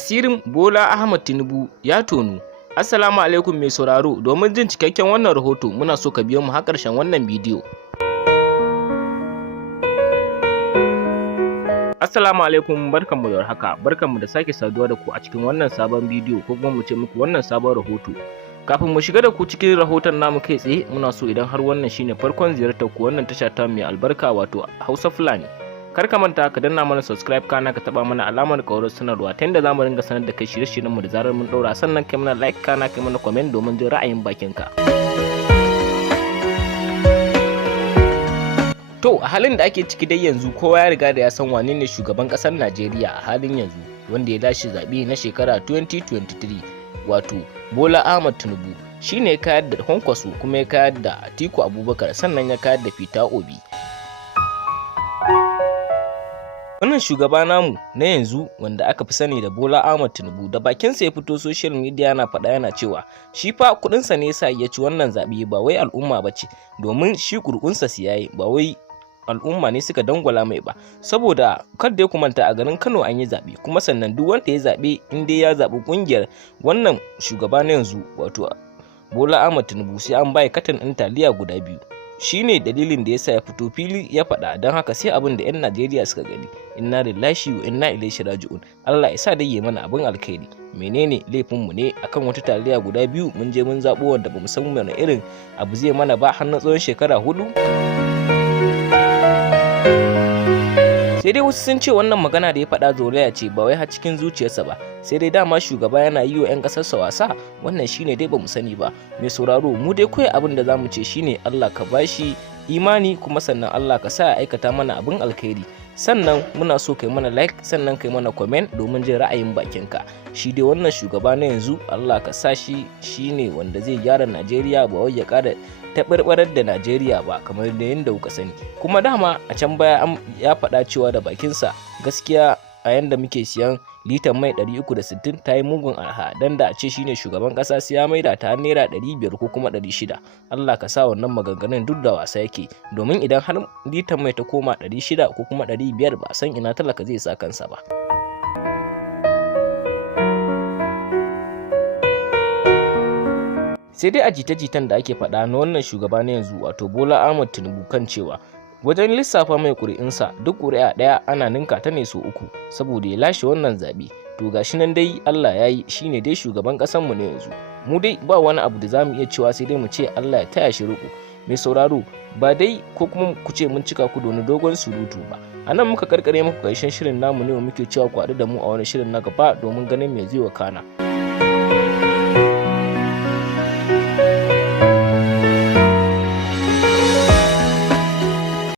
Asirin Bola Ahmad Tinubu ya tonu. Assalamu alaikum mai sauraro, domin jin cikakken wannan rahoto muna so ka biyo mu har ƙarshen wannan bidiyo. Assalamu alaikum, barkanmu da warhaka, barkanmu da sake saduwa da ku a cikin wannan sabon bidiyo ko kuma mu ce muku wannan sabon rahoto. Kafin mu shiga da ku cikin rahoton namu kai tsaye, muna so idan har wannan shine farkon ziyartar ku wannan tasha ta mai albarka wato Hausa Fulani. Kar ka manta ka danna mana subscribe kana ka taba mana alamar ƙaurar sanarwa ta yadda zamu ringa sanar da kai shirye-shiryen mu da zarar mun daura, sannan kai mana like kana kai mana comment domin jin ra'ayin bakin ka. To a halin da ake ciki dai yanzu kowa ya riga da ya san wane ne shugaban ƙasar Najeriya a halin yanzu wanda ya lashe zaɓe na shekara 2023 wato Bola Ahmad Tinubu. Shine ya kayar da Kwankwaso kuma ya kayar da Atiku Abubakar sannan ya kayar da Peter Obi. Wannan shugaba namu na yanzu wanda aka fi sani da Bola Ahmad Tinubu da bakinsa ya fito social media yana faɗa yana cewa shi fa kuɗinsa ne yasa ya ci wannan zaɓe ba wai al'umma ba ce, domin shi ƙuri'unsa siyaye ba wai al'umma ne suka dangwala mai ba, saboda kar da ya kumanta a garin Kano an yi zaɓe kuma sannan duk wanda ya zaɓe in dai ya zaɓi ƙungiyar wannan shugaba na yanzu wato Bola Ahmad Tinubu sai an bai katan ɗin taliya guda biyu. Shine dalilin da yasa ya fito fili ya faɗa, don haka sai abin da 'yan Najeriya suka gani. Inna lillahi wa inna ilaihi raji'un. Allah ya sa dai ya mana abin alkhairi. Menene laifin mu ne akan wata taliya guda biyu mun je mun zabo wanda bamu san wani irin abu zai mana ba har na tsawon shekara 4? Sai dai wasu sun ce wannan magana da ya faɗa zolaya ce ba wai har cikin zuciyarsa ba, sai dai dama shugaba yana yi wa 'yan ƙasarsa wasa, wannan shine dai bamu sani ba. Mai sauraro, mu dai kawai abin da zamu ce shine Allah ka bashi imani kuma sannan Allah ka sa ya aikata mana abin alkhairi. Sannan muna so kai mana like sannan kai mana comment domin jin ra'ayin bakinka. Shi dai wannan shugaba na yanzu Allah ka sa shi shine wanda zai gyara Najeriya ba wai ya ƙara taɓarɓarar da Najeriya ba kamar da yadda kuka sani. Kuma dama a can baya ya faɗa cewa da bakinsa gaskiya a yanda muke siyan litan mai 360 ta yi mugun arha, dan da a ce shine shugaban ƙasa sai ya maida ta naira 500 ko kuma 600. Allah ka sa wannan maganganun duk da wasa yake, domin idan har litan mai ta koma 600 ko kuma 500 ba san ina talaka zai sa kansa ba. Sai dai a jita-jitan da ake faɗa na wannan shugaba na yanzu wato Bola Ahmad Tinubu kan cewa wajen lissafa mai ƙuri'unsa duk ƙuri'a ɗaya ana ninka ta ne sau 3 saboda ya lashe wannan zaɓe. To gashi nan dai Allah ya yi, shine dai shugaban ƙasarmu na yanzu. Mu dai ba wani abu da za mu iya cewa sai dai mu ce Allah ya taya shi riƙo. Mai sauraro, ba dai ko kuma ku ce mun cika ku da wani dogon surutu ba. A nan muka karkare muku ƙarshen shirin namu ne, muke cewa ku haɗu da mu a wani shirin na gaba domin ganin me zai wakana.